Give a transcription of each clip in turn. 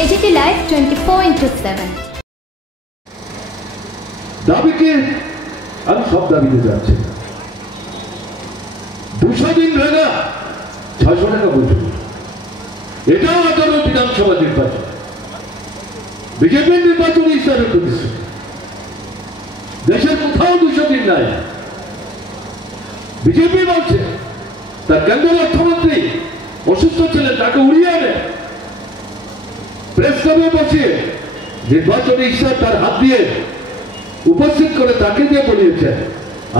AGT Live 24/7 দাবিকে আমি সব দাবিতে যাচ্ছি 200 দিন রেগা 600 টাকা বলছি এটাও আঠারো বিধানসভা নির্বাচন বিজেপির নির্বাচন হিসাবে প্রতিশ্রুতি দেশের কোথাও 200 দিন নাই বিজেপি বলছে তার কেন্দ্রীয় অর্থমন্ত্রী অসুস্থ ছিলেন তাকে উড়িয়ে আনে প্রেস ক্লাবে বসিয়ে নির্বাচনী ইশারা তার হাত দিয়ে উপস্থিত করে তাকে দিয়ে বলিয়েছেন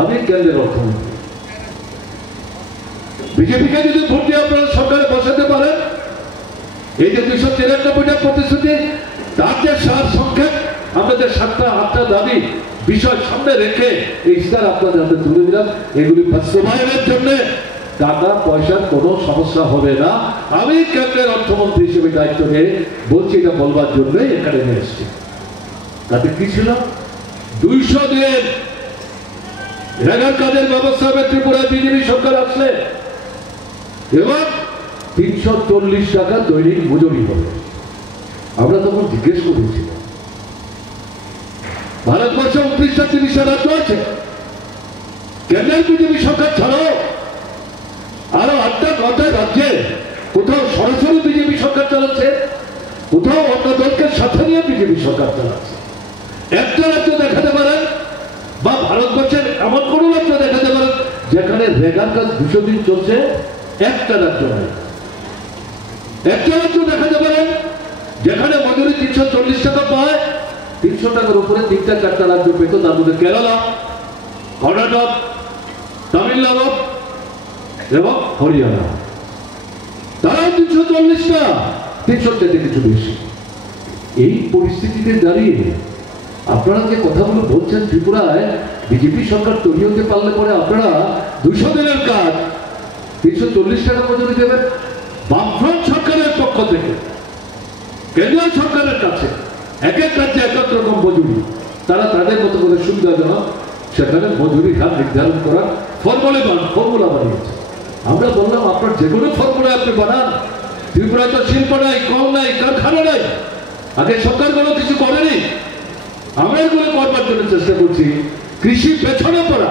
আমি কেন্দ্রের অর্থমন্ত্রী বিজেপিকে যদি ভোট দিয়ে আপনারা সরকারে বসাতে পারেন এই যে 293টা প্রতিশ্রুতি তার যে সার সংখ্যক আমাদের 7টা দাবি বিষয় সামনে রেখে এই ইশতেহার আপনাদের হাতে তুলে দিলাম এগুলি বাস্তবায়নের জন্য টাকা পয়সার কোনো সমস্যা হবে না আমি কেন্দ্রের অর্থমন্ত্রী হিসেবে দায়িত্ব নিয়ে বলছি এটা বলবার জন্যই এখানে নিয়ে এসেছি তাতে কি ছিল 200 দিন রেগার কাজের ব্যবস্থা হবে ত্রিপুরায় বিজেপি সরকার আসলে এবং 340 টাকা দৈনিক মজুরি হবে আমরা তখন জিজ্ঞেস করেছিলাম ভারতবর্ষে 29টা 30টা রাজ্য আছে কেন্দ্রের বিজেপি সরকার ছাড়াও আরো 8টা 9টা রাজ্যে কোথাও সরাসরি বিজেপি সরকার চালাচ্ছে কোথাও অন্য দলকে সাথে নিয়ে বিজেপি সরকার চালাচ্ছে একটা রাজ্য দেখাতে পারেন বা ভারতবর্ষের এমন কোন রাজ্য দেখাতে পারেন যেখানে রেগার কাজ 200 দিন চলছে একটা রাজ্য নাই একটা রাজ্য দেখাতে পারেন যেখানে মজুরি 340 টাকা পায় 300 টাকার উপরে 3টা 4টা রাজ্য পেত তার মধ্যে কেরালা কর্ণাটক তামিলনাড়ু এবং হরিয়ানা তারা 340টা 300 থেকে কিছু বেশি এই পরিস্থিতিতে দাঁড়িয়ে আপনারা যে কথাগুলো বলছেন ত্রিপুরায় বিজেপি সরকার তৈরি হতে পারলে পরে আপনারা 200 দিনের কাজ 340 টাকা মজুরি দেবেন বামফ্রন্ট সরকারের পক্ষ থেকে কেন্দ্রীয় সরকারের কাছে এক এক রাজ্যে এক এক রকম মজুরি তারা তাদের মতো করে সুবিধাজনক সেখানে মজুরি হার নির্ধারণ করার ফর্মুলা বানিয়েছে আমরা বললাম আপনার যে কোনো ফর্মুলা আপনি বানান ত্রিপুরায় তো শিল্প নাই কল নাই কারখানা নাই আগে সরকার কোনো কিছু করেনি আমরা এগুলো করবার জন্য চেষ্টা করছি কৃষি পেছনে পড়া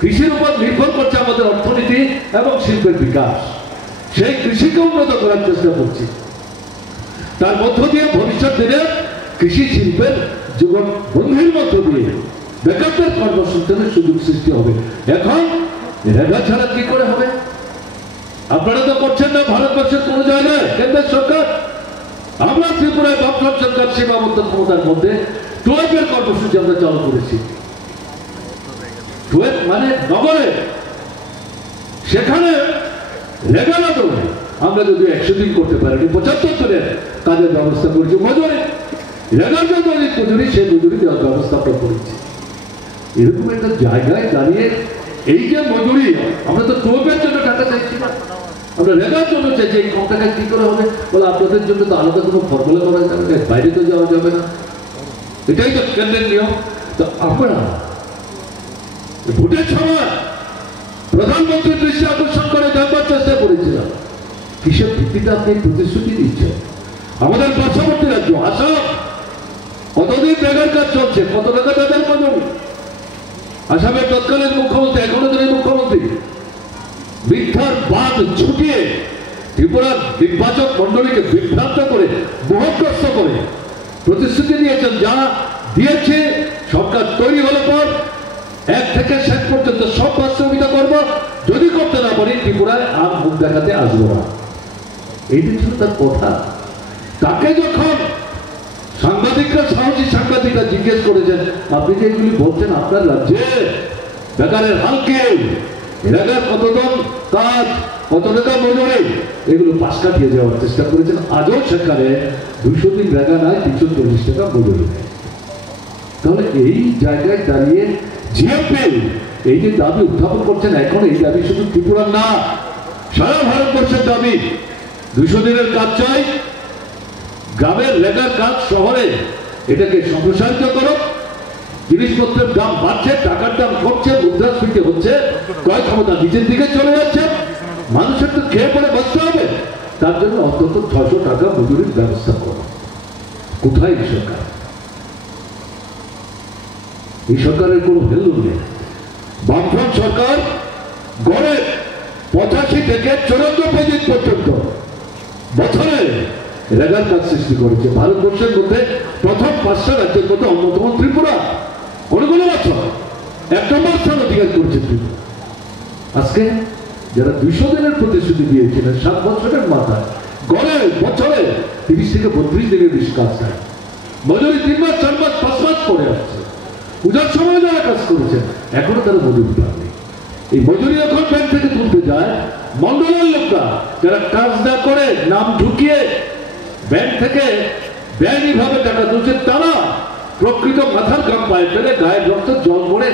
কৃষির উপর নির্ভর করছে আমাদের অর্থনীতি এবং শিল্পের বিকাশ সেই কৃষিকে উন্নত করার চেষ্টা করছি তার মধ্য দিয়ে ভবিষ্যৎ দিনে কৃষি শিল্পের জীবন বন্ধের মধ্য দিয়ে বেকারদের কর্মসংস্থানের সুযোগ সৃষ্টি হবে এখন রেগা ছাড়া কি করে হবে আপনারা তো করছেন না ভারতবর্ষের কোন জায়গায় কেন্দ্রের সরকার আমরা ত্রিপুরায় বামফ্রন্ট সরকার সীমাবদ্ধ ক্ষমতার মধ্যে 12 কর্মসূচি আমরা চালু করেছি 12 মানে নগরে সেখানে রেগা না দৌড়ে আমরা যদি 100 দিন করতে পারিনি 75 দিনের কাজের ব্যবস্থা করেছি মজুরি রেগার যে দৈনিক মজুরি সেই মজুরি দেওয়ার ব্যবস্থা আমরা করেছি এরকম একটা জায়গায় দাঁড়িয়ে এই যে মজুরি আমরা তো টোপের জন্য টাকা চাইছি না আমরা রেগার জন্য চাইছি এই কম টাকায় কি করে হবে বলে আপনাদের জন্য তো আলাদা কোনো ফর্মুলা করা যাবে না বাইরে তো যাওয়া যাবে না এটাই তো কেন্দ্রের নিয়ম তো আমরা ভোটের সময় প্রধানমন্ত্রীর দৃষ্টি আকর্ষণ করে জানবার চেষ্টা করেছিলাম কিসের ভিত্তিতে আপনি প্রতিশ্রুতি দিচ্ছেন আমাদের পার্শ্ববর্তী রাজ্য আসাম কতদিন রেগার কাজ চলছে কত টাকা তাদের মজুরি আসামের তৎকালীন মুখ্যমন্ত্রী এখনো তিনি মুখ্যমন্ত্রী মিথ্যার বাদ ছুটিয়ে ত্রিপুরার নির্বাচক মন্ডলীকে বিভ্রান্ত করে মোহগ্রস্ত করে প্রতিশ্রুতি দিয়েছেন যা দিয়েছে সরকার তৈরি হলে পর 1 থেকে 7 পর্যন্ত সব বাস্তবিতা করব যদি করতে না পারি ত্রিপুরায় আর মুখ দেখাতে আসবো না এইটা ছিল তার কথা তাকে যখন সাংবাদিকরা জিজ্ঞেস করেছেন আপনি যে এগুলি বলছেন আপনার রাজ্যে বেকারের হাল কি রেগার কতজন কাজ কত টাকা মজুরি এগুলো পাশ কাটিয়ে যাওয়ার চেষ্টা করেছেন আজও সেখানে 200 দিন রেগা নাই 340 টাকা মজুরি তাহলে এই জায়গায় দাঁড়িয়ে জিএপি এই যে দাবি উত্থাপন করছেন এখন এই দাবি শুধু ত্রিপুরার না সারা ভারতবর্ষের দাবি 200 দিনের কাজ চাই গ্রামের রেগার কাজ শহরে এটাকে সম্প্রসারিত করো জিনিসপত্রের দাম বাড়ছে টাকার দাম কমছে মুদ্রাস্ফীতি হচ্ছে ক্রয় ক্ষমতা নিচের দিকে চলে যাচ্ছে মানুষের তো খেয়ে পড়ে বাঁচতে হবে তার জন্য অন্তত 600 টাকা মজুরির ব্যবস্থা করো কোথায় এই সরকার? এই সরকারের কোনো ভ্যালু নেই। বামফ্রন্ট সরকার গড়ে 85 থেকে 54 পর্যন্ত বছরে রেগার কাজ সৃষ্টি করেছে। ভারতবর্ষের মধ্যে প্রথম 5টা রাজ্যের মধ্যে অন্যতম ত্রিপুরা। কোনো বছর 1 নম্বর স্থান অধিকার করেছে ত্রিপুরা। আজকে যারা 200 দিনের প্রতিশ্রুতি দিয়েছিলেন 7 বছরের মাথায় গড়ে বছরে 30 থেকে 32 দিনের বেশি কাজ দেয়। মজুরি 3 মাস 4 মাস 5 মাস পরে আসছে। পূজার সময় যারা কাজ করেছেন এখনো তারা মজুরি পাননি। এই মজুরি এখন ব্যাংক থেকে তুলতে যায় মন্ডলের লোকরা, যারা কাজ না করে নাম ঢুকিয়ে ব্যাংক থেকে বেআইনিভাবে টাকা তুলছে। তারা প্রকৃত মাথার ঘাম পায়ে ফেলে গায়ের রক্ত জল করে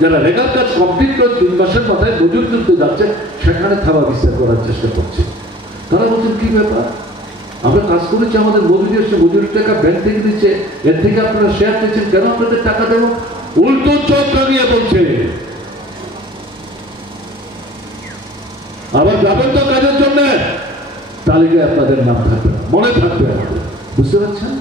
যারা রেগার কাজ কমপ্লিট করে 3 মাসের মাথায় মজুরি তুলতে যাচ্ছে সেখানে থাবা বিস্তার করার চেষ্টা করছে। তারা বলছেন কি ব্যাপার, আমরা কাজ করেছি, আমাদের মজুরি এসছে, মজুরির টাকা ব্যাংক থেকে দিচ্ছে, এর থেকে আপনারা শেয়ার দিচ্ছেন, কেন আপনাদের টাকা দেবো? উল্টো চোখ লাগিয়ে বলছে। আবার যাবেন তো কাজের জন্য, তালিকায় আপনাদের নাম থাকবে না, মনে থাকবে। বুঝতে পারছেন?